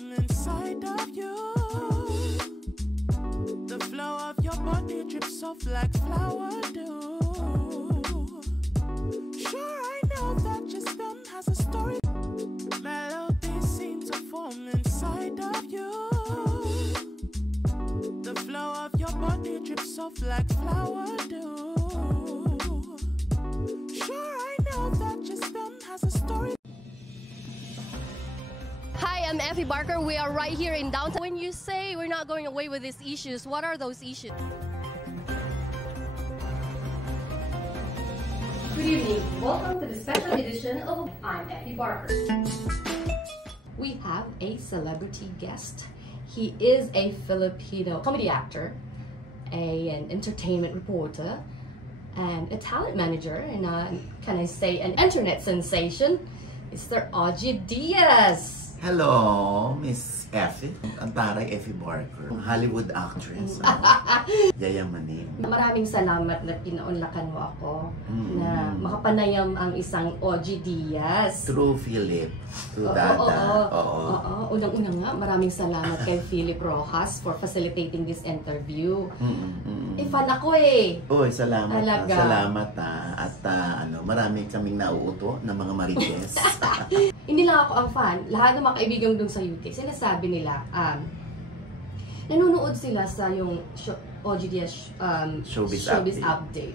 form inside of you. The flow of your body drips off like flower dew. Sure, I know that your stem has a story. Melodies seem to form inside of you. The flow of your body drips off like flower dew. Sure, I know that your stem has a story. Hi, I'm Effie Barker. We are right here in downtown. When you say we're not going away with these issues, what are those issues? Good evening. Welcome to the special edition of I'm Effie Barker. We have a celebrity guest. He is a Filipino comedy actor, an entertainment reporter, and a talent manager, and can I say an internet sensation, Mr. Ogie Diaz. Hello, Miss Effie. Ang taray Effie Barker. Hollywood actress. Yayamanin. Maraming salamat na pinaunlakan mo ako na makapanayam ang isang Ogie Diaz. True Philip. True Dada. Oo. Unang-una nga, maraming salamat kay Philip Rojas for facilitating this interview. Fan ako eh. Uy, salamat. Talaga. Salamat At marami kaming nauuto ng mga marites. Hindi lang ako ang fan. Lahat ng mga kaibigan doon sa UT, sinasabi nila, nanonood sila sa yung Ogie Diaz Showbiz Update.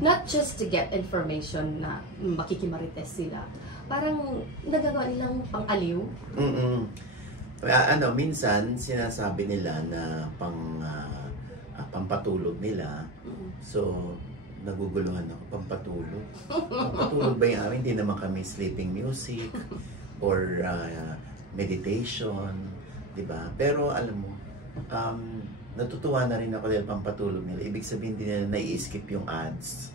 Not just to get information na makikimarites sila. Parang nagagawa nilang pang-aliw. Minsan sinasabi nila na pampatulog nila. So, naguguluhan ako, pampatulog. Pampatulog ba yung amin? Hindi naman kami sleeping music or meditation, diba? Pero alam mo, natutuwa na rin ako dahil pampatulog nila. Ibig sabihin din nila nai-skip yung ads.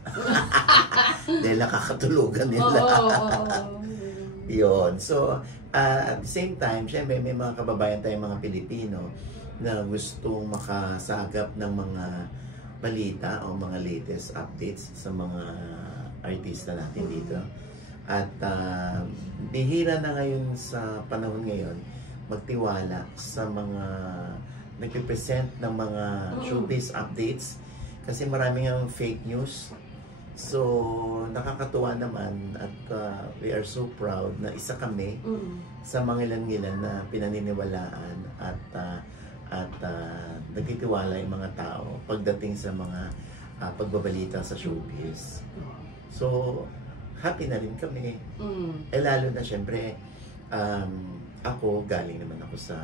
Dahil nakakatulugan nila. Yun. So, at the same time, syempre may mga kababayan tayong mga Pilipino na gustong makasagap ng mga balita o mga latest updates sa mga artista natin dito. At bihira na ngayon sa panahon ngayon magtiwala sa mga nagpipresent ng mga showbiz updates kasi maraming ang fake news. So, nakakatuwa naman at we are so proud na isa kami sa mga ilan-ilan na pinaniniwalaan at nagtitiwala yung mga tao pagdating sa mga pagbabalita sa showbiz. So, happy na rin kami. Lalo na syempre, ako, galing naman ako sa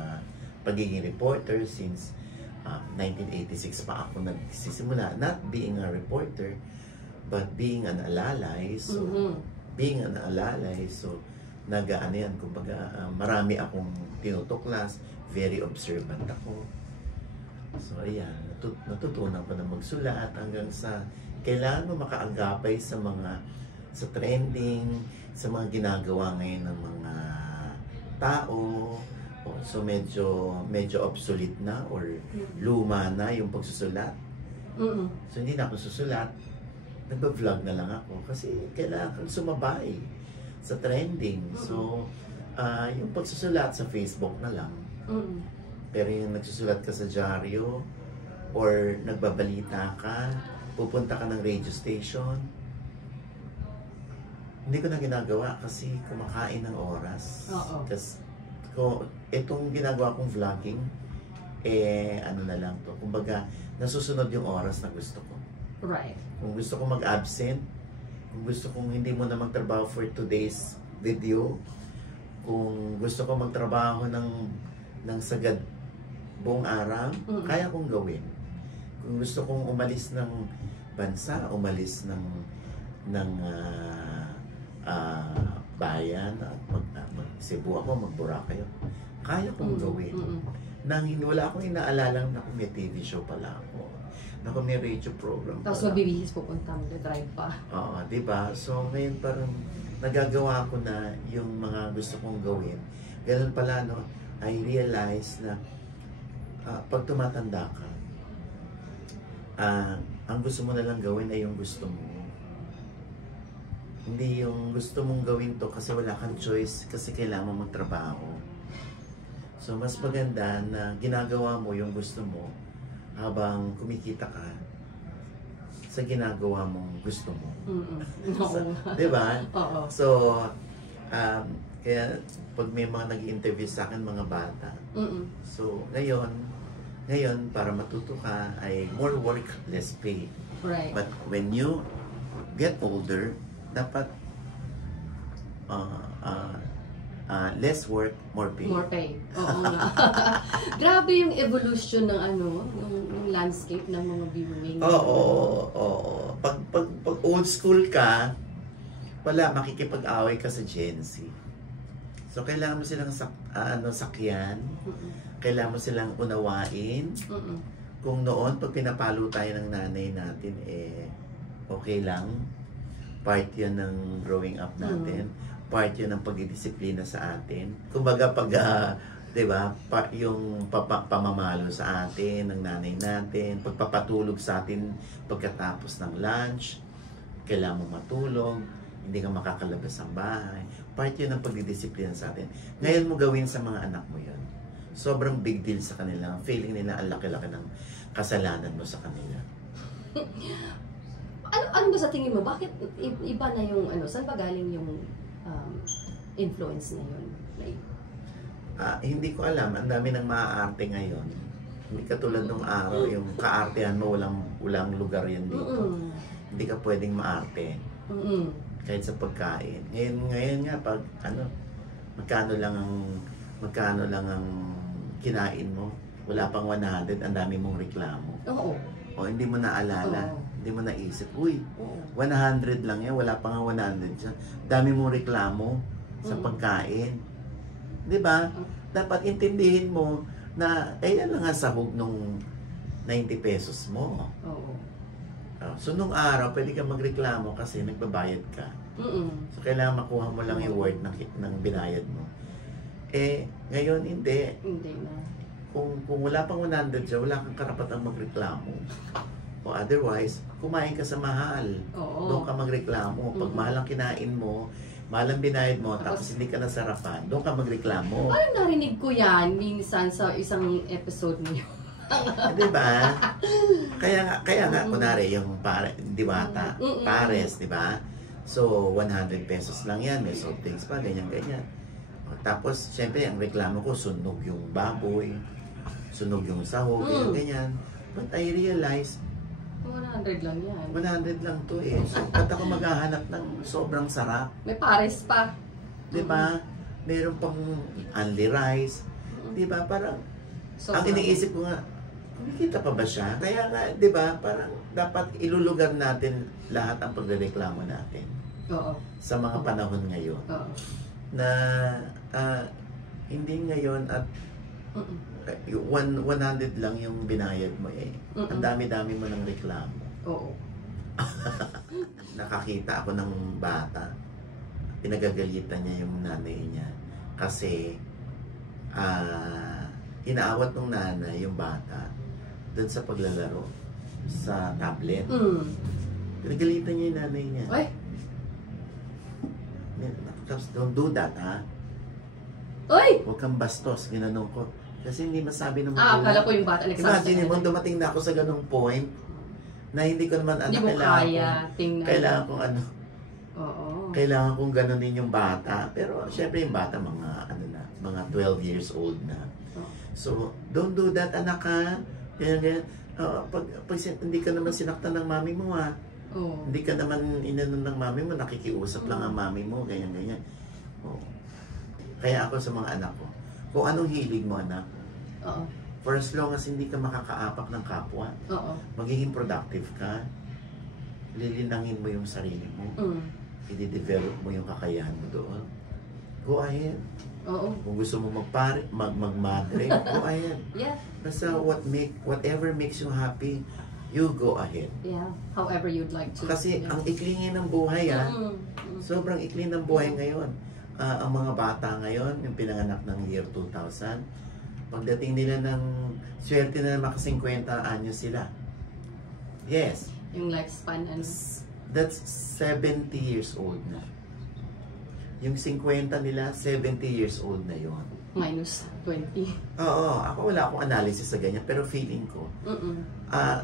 pagiging reporter since 1986 pa ako nagsisimula. Not being a reporter, but being an alalay. So, being an alalay, so, kumbaga, marami akong tinutuklas, very observant ako. So, ayan, natutunan ko na magsulat hanggang sa kailangan mo makaagapay sa trending, sa mga ginagawa ngayon ng mga tao. So, medyo obsolete na or luma na yung pagsusulat. So, hindi na ako susulat. Nagba-vlog na lang ako kasi kailangan kang sumabay sa trending. So, yung pagsusulat sa Facebook na lang. Pero yung nagsusulat ka sa dyaryo or nagbabalita ka, pupunta ka ng radio station, hindi ko na ginagawa kasi kumakain ng oras. Kasi itong ginagawa kong vlogging, na lang to. Kumbaga, nasusunod yung oras na gusto ko. Right. Kung gusto kong mag-absent, kung gusto kong hindi mo na magtrabaho for today's video, kung gusto ko magtrabaho ng sagad buong araw, kaya kong gawin. Kung gusto kong umalis ng bansa, umalis ng bayan, at mag-Cebu ako, mag-Boracay ako, kaya kong gawin. Wala akong inaalalang na kung may TV show pala ako, na kung may radio program pala. Tapos magbibihis pupunta, mag-drive pa. Oo, diba? So, ngayon parang nagagawa ko na yung mga gusto kong gawin. Ganun pala, no? I realize na pag tumatanda ka, ang gusto mo na lang gawin ay yung gusto mo. Hindi yung gusto mong gawin to kasi wala kang choice, kasi kailangan mo magtrabaho. So, mas maganda na ginagawa mo yung gusto mo habang kumikita ka sa ginagawa mong gusto mo. Di ba? Oo. So, kaya pag may mga nag-interview sa akin, mga bata, so ngayon, para matuto ka ay more work, less pay. Right. But when you get older, dapat less work, more pay. More pay. Oo nga. Grabe yung evolution ng ng landscape ng mga viewing. Oo. Pag old school ka, wala, makikipag-away ka sa Gen Z. So, kailangan mo silang sakyan. Kailangan mo silang unawain. Kung noon, pag pinapalo tayo ng nanay natin, okay lang. Part yun ng growing up natin. Part yun ng pagdidisiplina sa atin. Kumbaga, pag, di ba, yung pamamalo sa atin, ng nanay natin, pagpapatulog sa atin pagkatapos ng lunch, kailangan mo matulog, hindi ka makakalabas ng bahay. Part yun ng pagdidisiplina sa atin. Ngayon mo gawin sa mga anak mo yun. Sobrang big deal sa kanila. Feeling nila ang laki-laki ng kasalanan mo sa kanila. Ano ba sa tingin mo? Bakit iba na yung saan pa galing yung influence na yun? Like, hindi ko alam. Ang dami ng maaarte ngayon. Hindi katulad nung araw, yung kaartehan mo, walang lugar yan dito. Hindi ka pwedeng maarte. Kahit sa pagkain. Ngayon nga, pag magkano lang ang kinain mo, wala pang 100, ang dami mong reklamo. Oo. O hindi mo naalala, hindi mo naisip, uy, 100 lang yan, wala pang 100 dyan. Dami mong reklamo sa pagkain. Di ba? Dapat intindihin mo na, yan lang ang sahog nung 90 pesos mo. Oo. So, nung araw, pwede ka magreklamo kasi nagbabayad ka. So, kailangan makuha mo lang yung worth ng binayad mo. Ngayon, hindi. Hindi na. Kung wala pang 100 siya, wala kang karapatang magreklamo. O otherwise, kumain ka sa mahal. Oo. Doon ka magreklamo. Pag mahal ang kinain mo, mahal ang binayad mo, tapos hindi ka nasarapan, doon ka magreklamo. Parang narinig ko yan minsan sa isang episode niyo. Diba? Kaya nga, kunwari, yung diwata, pares, diba? So, 100 pesos lang yan, may soft drinks pa, ganyan-ganyan. Tapos, syempre, ang reklamo ko, sunog yung baboy, sunog yung sahog, ganyan. But I realize, 100 lang yan. 100 lang to eh. So, ba't ako maghahanap ng sobrang sarap? May pares pa. Diba? Meron pang only rice. Diba? Parang, ang iniisip ko nga, kumikita pa ba siya? Kaya nga, di ba, parang dapat ilulugar natin lahat ang pagrereklamo natin. Oo. Sa mga panahon ngayon. Oo. Na hindi ngayon at 100 lang yung binayad mo eh. Ang dami-dami mo ng reklamo. Oo. Nakakita ako ng bata. Pinagagalitan niya yung nanay niya. Kasi, inaawat ng nanay yung bata doon sa paglalaro sa tablet. Pinagalitan niya yung nanay niya. Ay! Don't do that, ha? Ay! Huwag kang bastos, ginanong ko. Kasi hindi masabi ng akala ko yung bata nagsasabi. Imagine mo, dumating na ako sa ganung point na hindi ko naman hindi mo kaya tingnan. Kailangan kong Oo. Kailangan kong ganunin yung bata. Pero syempre yung bata mga 12 years old na. So, don't do that, anak, ha? Ganyan. Pag hindi ka naman sinaktan ng mami mo, ha? Oh. Hindi ka naman inanon ng mami mo, nakikiusap lang ang mami mo, ganyan. Kaya ako sa mga anak ko, kung anong hilig mo, anak, for as long as hindi ka makakaapak ng kapwa, magiging productive ka, lilinangin mo yung sarili mo, i-develop mo yung kakayahan mo doon, go ahead. Kung gusto mo magmadre, go ahead. Yeah. Basta whatever makes you happy, you go ahead. Yeah, however you'd like to. Kasi ang ikli ng buhay, sobrang ikli ng buhay ngayon. Ang mga bata ngayon, yung pinanganak ng year 2000, pagdating nila ng swerte na maka-50 anyos sila. Yes. Yung lifespan, That's 70 years old na. Yung 50 nila, 70 years old na yon. Minus 20. Oo, ako wala akong analysis sa ganyan, pero feeling ko, Mm-mm.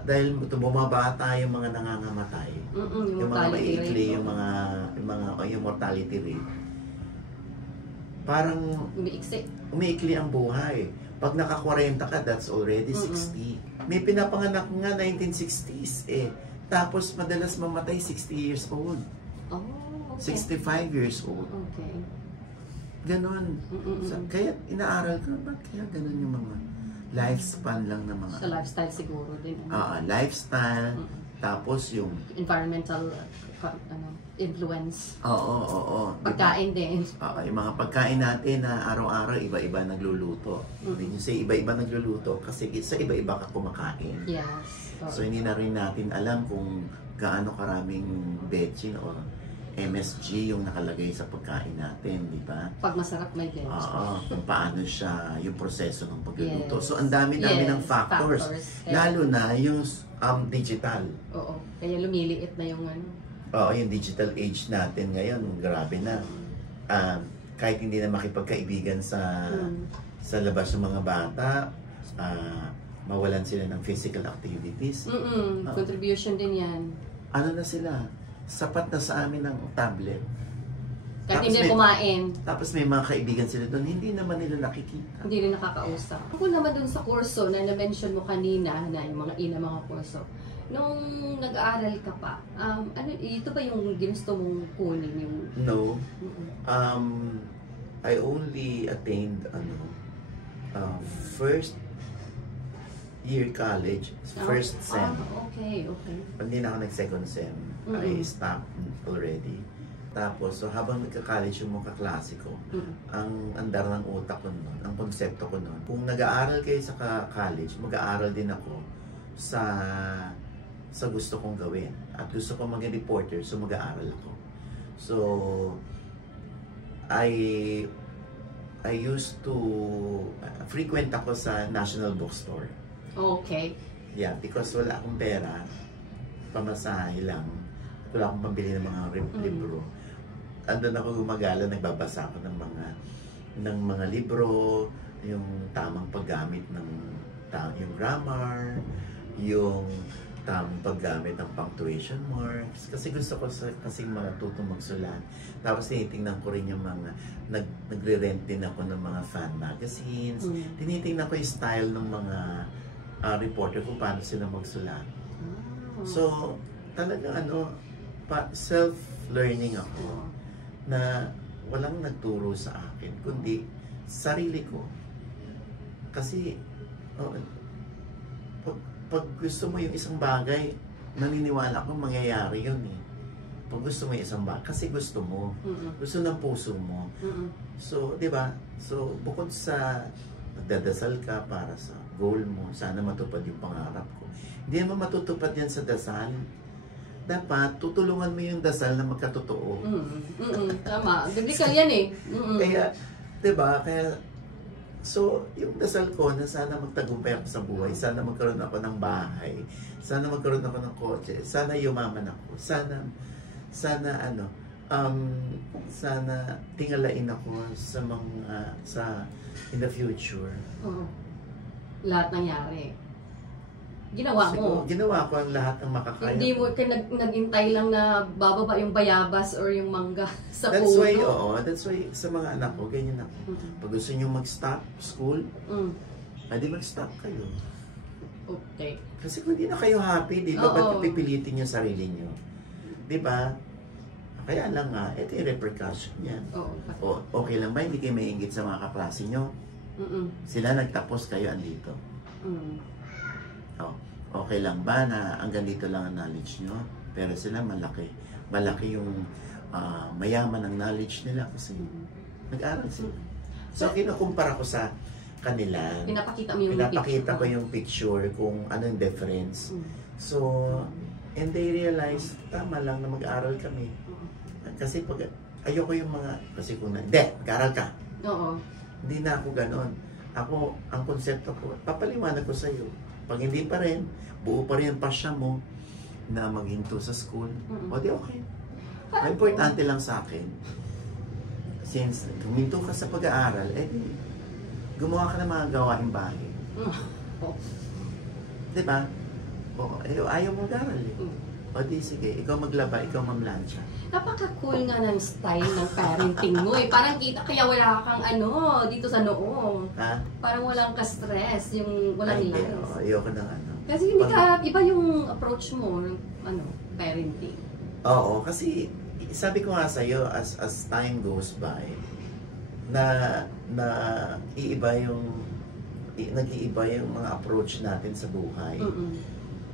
dahil bumabata yung mga nangangamatay, yung mga maiikli, yung mortality rate, parang umiikli ang buhay. Pag naka-40 ka, that's already 60. May pinapanganak nga 1960s eh. Tapos madalas mamatay 60 years old. Oh, okay. 65 years old. Okay. Ganon. Kaya inaaral ko, ba't kaya ganon yung mga lifespan lang ng mga... Sa lifestyle siguro din. Lifestyle. Tapos yung... environmental influence. Oo. Pagkain din. Yung mga pagkain natin na araw-araw iba-iba nagluluto. Hindi nyo say iba-iba nagluluto kasi sa iba-iba ka kumakain. Yes. So hindi na rin natin alam kung gaano karaming betchin o MSG yung nakalagay sa pagkain natin, di ba? Pag masarap may bench. Oo, kung paano siya, yung proseso ng pagluluto. Yes. So ang dami-dami ng factors. Lalo na yung digital. Oo, kaya lumiliit na yung ano. Oo, yung digital age natin ngayon, grabe na. Kahit hindi na makipagkaibigan sa labas ng mga bata, mawalan sila ng physical activities. Contribution din yan. Ano na sila? Sapat na sa amin ng tablet. Kahit hindi kumain. Tapos may mga kaibigan sila doon, hindi naman nila nakikita. Hindi rin nakakausap. Ako naman dun sa kurso na na-mention mo kanina, na yung mga kurso, nung nag-aaral ka pa, ito ba yung ginusto mong kunin? No. I only attained first year college, first sem. Okay. Hindi na ako nag-second sem. I stopped already. Tapos, so habang nagka-college yung mga kaklase ko, ang andar ng utak ko nun, ang konsepto ko nun, kung nag-aaral kayo sa college, mag-aaral din ako sa gusto kong gawin. At gusto kong maging reporter, so mag-aaral ako. So, I used to frequent ako sa National Bookstore. Okay. Yeah, because wala akong pera, pamasahe lang. Wala akong pambili ng mga libro. Andun ako gumagala, nagbabasa ako ng mga libro, yung tamang paggamit ng yung grammar, yung tamang paggamit ng punctuation marks. Kasi gusto ko kasing matutong magsulat. Tapos tinitingnan ko rin yung mga, nagre-rent din ako ng mga fan magazines. Tinitingnan ko yung style ng mga reporter kung paano sila magsulat. So, talagang self-learning ako na walang nagturo sa akin, kundi sarili ko. Kasi, pag gusto mo yung isang bagay, naniniwala ako mangyayari yun eh. Pag gusto mo yung isang bagay, kasi gusto mo. Gusto ng puso mo. So, di ba? So, bukod sa nagdadasal ka para sa goal mo, sana matupad yung pangarap ko. Hindi naman matutupad yan sa dasal. Dapat, tutulungan mo yung dasal na magkatotoo. Tama. Biblical yan eh. Kaya, diba? So, yung dasal ko na sana magtagumpay ako sa buhay, sana magkaroon ako ng bahay, sana magkaroon ako ng kotse, sana yumaman ako, sana tingalain ako in the future. Lahat nangyari. Ginawa mo. Ginawa ko ang lahat ng makakaya. Hindi mo naghintay lang na bababa yung bayabas or yung mangga sa puno. That's why sa mga anak ko, ganyan ako. Pag gusto nyo mag-stop school, pwede mag-stop kayo. Okay. Kasi kung hindi na kayo happy, di ba, ba't pipilitin yung sarili nyo? Di ba? Kaya lang nga, ito yung repercussion yan. Okay lang ba, hindi kayo maingit sa mga kaklase nyo? Sila nagtapos, kayo andito. Okay lang ba na hanggang dito lang ang knowledge nyo? Pero sila malaki. Malaki yung mayaman ang knowledge nila kasi nag-aral sila. So, kinukumpara ko sa kanila. Pinapakita ko yung picture kung ano yung difference. So, and they realize, tama lang na mag-aral kami. Kasi pag, ayoko yung mga, kasi kung mag-aral ka. Hindi na ako ganon. Ako, ang konsepto ko, papaliwanag ko sa'yo. Pag hindi pa rin, buo pa rin ang pasya mo na maghinto sa school, o di okay. Ang importante lang sa akin, since huminto ka sa pag-aaral, gumawa ka ng mga gawaing bahay. Oh. Diba? O, ayaw mo mag-aral eh. O di sige, ikaw maglaba, ikaw mamlansya. Napaka-cool nga ng style ng parenting mo eh. Parang kita, kaya wala kang dito sa noo. Ha? Parang walang ka-stress, yung walang Ay, lies. ayoko ng ano. Kasi hindi ka, iba yung approach mo, parenting. Oo, kasi sabi ko nga sa'yo, as time goes by, nag-iiba yung mga approach natin sa buhay.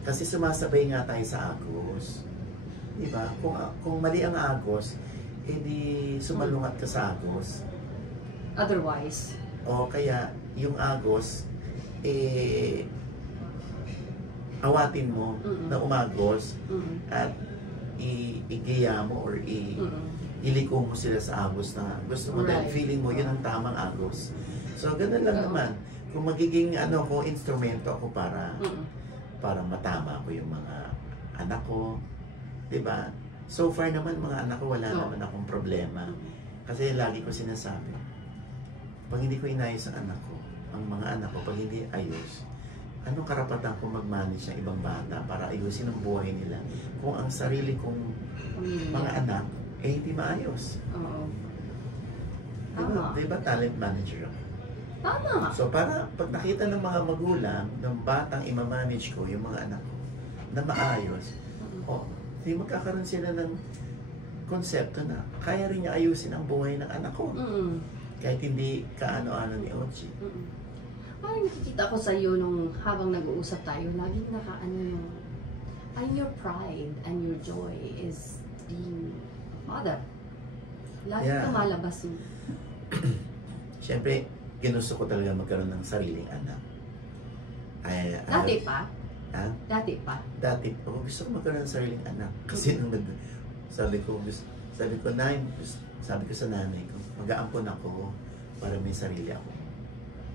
Kasi sumasabay nga tayo sa agos. Diba? Kung mali ang agos, edi sumalungat ka sa agos. Otherwise. O kaya, yung agos, awatin mo na umagos at igiya mo or iliko mo sila sa agos na gusto mo dahil feeling mo yun ang tamang agos. So, ganun lang naman. Kung magiging instrumento ako para matama ko yung mga anak ko, 'di ba? So far naman mga anak ko wala naman akong problema. Kasi lagi ko sinasabi, pag hindi ko inayos ang anak ko, ang mga anak ko pag hindi ayos, anong karapatan ko mag-manage ng ibang bata para ayusin ang buhay nila kung ang sarili kong mga anak hindi maayos? Oo. Diba talent manager ako? Tama. So para pag nakita ng mga magulang ng batang imamanage ko yung mga anak ko na maayos, di magkakaroon sila ng konsepto na kaya rin niya ayusin ang buhay ng anak ko. Kahit hindi kaano-ano ni Ochi. Parang nakikita ko sa iyo nung habang nag-uusap tayo, laging yung and your pride and your joy is being a mother. Laging lumalabas yung Siyempre, ginusto ko talaga magkaroon ng sariling anak. Dati pa? Ha? Dati pa? Dati po, gusto ko magkaroon ng sariling anak. Kasi nung sabi ko sa nanay ko, mag-aampon ako para may sarili ako.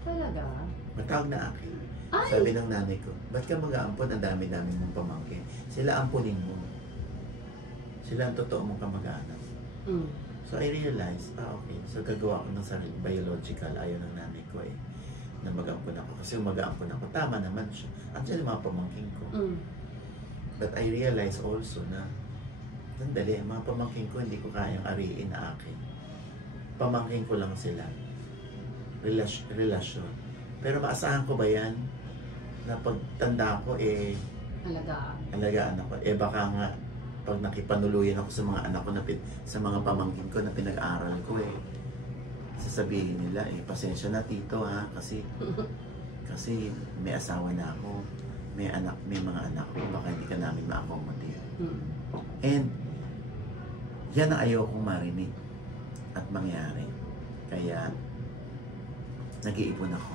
Talaga? Matawag na akin. Ay! Sabi ng nanay ko, ba't ka mag-aampon? Ang dami-dami mong pamangkin. Sila ampunin mo. Sila ang totoo mong kamag-anak. So I realized, okay, so gagawa ko ng sarili, biological, ayaw ng nanay ko na mag-aampon ako. Kasi mag-aampon ako, tama naman siya. Andiyan yung mga pamangkin ko. But I realized also na, nandali, mga pamangkin ko, hindi ko kayang ariin na akin. Pamangkin ko lang sila. Relasyon. Pero maasahan ko ba yan, na pagtanda ko, alagaan ako. Baka nga, pag nakipanuluyan ako sa mga anak ko, sa mga pamangkin ko na pinag-aaral ko sasabihin nila, pasensya na tito ha, kasi may asawa na ako, may mga anak ko, baka hindi ka namin ma-accommodate. And yan ang ayaw kong marinig at mangyari. Kaya nag-iipon ako.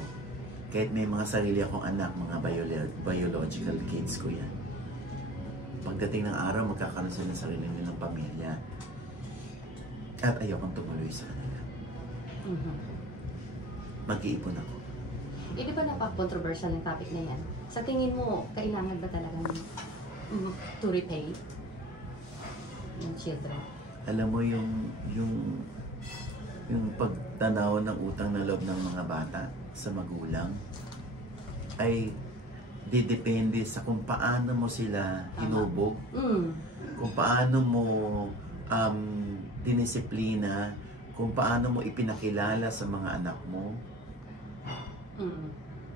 Kahit may mga sarili akong anak, mga biological kids ko yan. Pagdating ng araw, magkakaroon sila ng sarili nilang pamilya. At ayokong tumuloy sa kanila. Mag-iipon ako. Di ba napaka-controversial ng topic na yan? Sa tingin mo, kailangan ba talagang to repay yung children? Alam mo yung pagtanaw ng utang na loob ng mga bata sa magulang ay didepende sa kung paano mo sila hinubog, kung paano mo dinisiplina, kung paano mo ipinakilala sa mga anak mo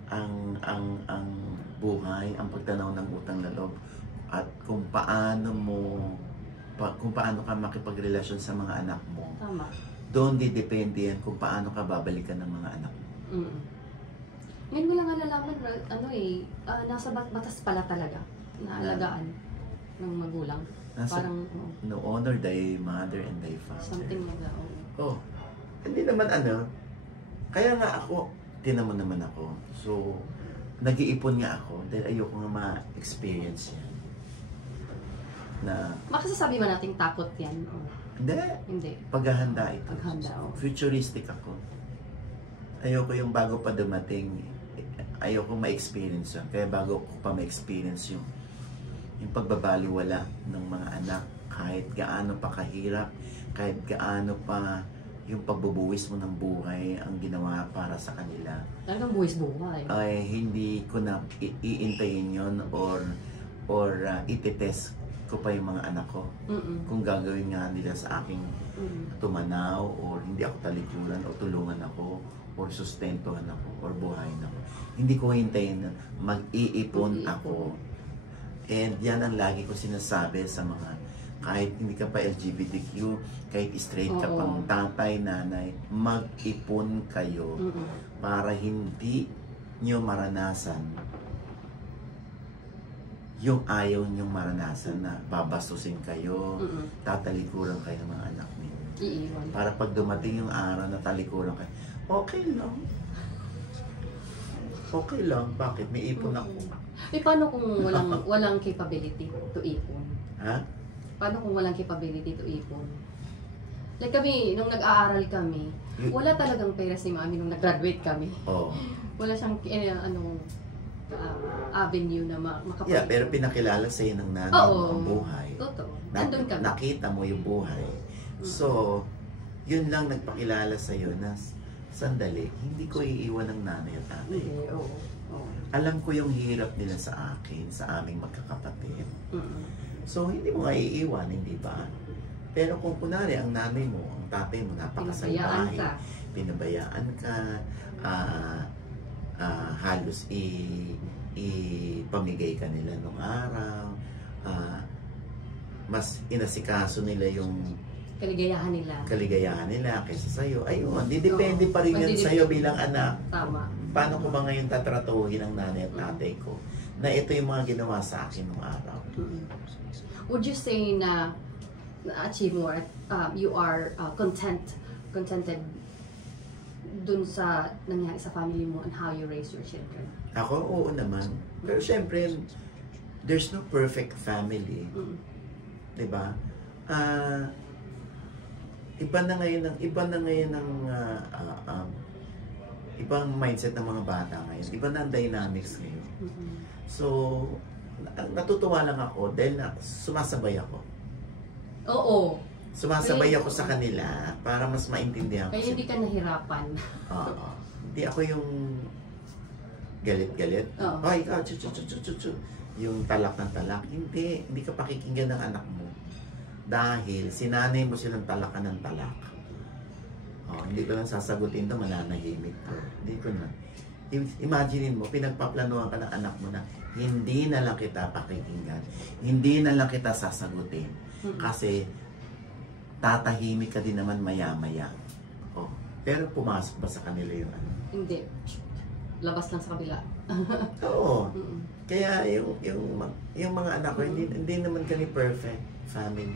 ang buhay, ang pagtanaw ng utang na loob, at kung paano ka makipagrelasyon sa mga anak mo. Tama. Doon didepende yan kung paano ka babalikan ng mga anak mo. Ngayon mo lang nalalaman, nasa batas pala talaga na alagaan ng magulang. Parang, no, honor thy mother and thy father. Something like that. Hindi naman kaya nga ako, tinamon naman ako. So, nag-iipon nga ako dahil ayoko nga ma-experience yan. Makasasabi ba nating takot yan? Hindi. Paghahanda ito. Futuristic ako. Ayoko yung bago pa dumating, ayoko ma-experience yun. Kaya bago ko pa ma-experience yung pagbabaliwala ng mga anak, kahit gaano pa kahirap, kahit gaano pa yung pagbubuwis mo ng buhay ang ginawa para sa kanila. Talagang buwis-buhay. Ay hindi ko na iintayin yon or itetest ko pa yung mga anak ko. Kung gagawin nga nila sa aking tumanaw or hindi ako talikuran o tulungan ako or sustentuhan ako or buhayin ako. Hindi ko hintayin na mag-iipon ako. And yan ang lagi ko sinasabi sa mga kahit hindi ka pa LGBTQ, kahit straight ka pang tatay, nanay, mag-ipon kayo para hindi nyo maranasan yung ayaw nyong maranasan na babastusin kayo, tatalikuran kayo ng mga anak ninyo. Iiwan. Para pag dumating yung araw na talikuran kayo, okay lang. Okay lang. Bakit? May ipon ako. Eh, paano kung walang capability to ipon? Ha? Paano kung walang capability to ipon? Like kami, nung nag-aaral kami, wala talagang pera si mami nung nag-graduate kami. Oo. Wala siyang avenue na makapag- Yeah, pero pinakilala sa'yo ng nanay mo ang buhay. Totoo. Nandun kami. Nakita mo yung buhay. So, yun lang nagpakilala sa'yo na sandali, hindi ko iiwan ng nanay at tatay. Hindi, oo. Alam ko yung hirap nila sa akin, sa aming magkakapatid. So, hindi mo nga iiwan, hindi ba? Pero kung kunwari, ang nanay mo, ang tatay mo, napakasalbahe, pinabayaan ka, halos ipamigay ka nila nung araw, mas inasikaso nila yung kaligayahan nila kaysa sa'yo. Ayun, depende pa rin yan sa'yo bilang anak. Tama. Paano ko ba ngayon tatratuhin ang nanay at tatay ko na ito yung mga ginawa sa akin nung araw? Would you say na achieve more, you are contented dun sa nangyari sa family mo and how you raise your children? Ako, oo naman. Pero syempre, there's no perfect family. Diba? Iba na ngayon ng ibang mindset ng mga bata ngayon. Iba na ang dynamics ngayon. So, natutuwa lang ako dahil sumasabay ako. Oo. Sumasabay ako sa kanila para mas maintindihan ko. Kaya hindi ka nahirapan. Oo. Hindi ako yung galit-galit. Oh, ikaw, yung talak ng talak. Hindi ka pakikinggan ng anak mo. Dahil sinanay mo silang talakan ng talak. Oh, hindi ko lang sasagutin to, mananahimik to. Hindi ko na. Imaginein mo, pinagpaplanuhan ka ng anak mo na hindi na lang kita pakikinggan. Hindi na lang kita sasagutin. Kasi tatahimik ka din naman maya-maya. Oh, pero pumasok ba sa kanila yung ano? Hindi. Labas lang sa kabila. Oo. Kaya yung mga anak ko, hindi naman kami perfect family.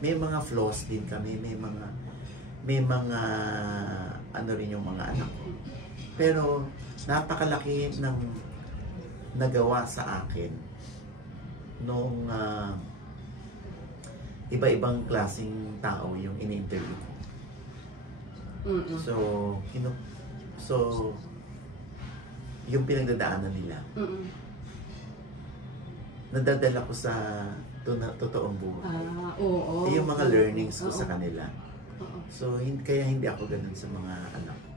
May mga flaws din kami, may mga ano rin yung mga anak ko. Pero napakalaki ng nagawa sa akin nung iba-ibang klaseng tao yung ini-interview ko. So yung pinagdadaanan nila. Nadadala ko sa totoong buhay. Oo. Yung mga learnings ko sa kanila. So kaya hindi ako ganun sa mga anak ko.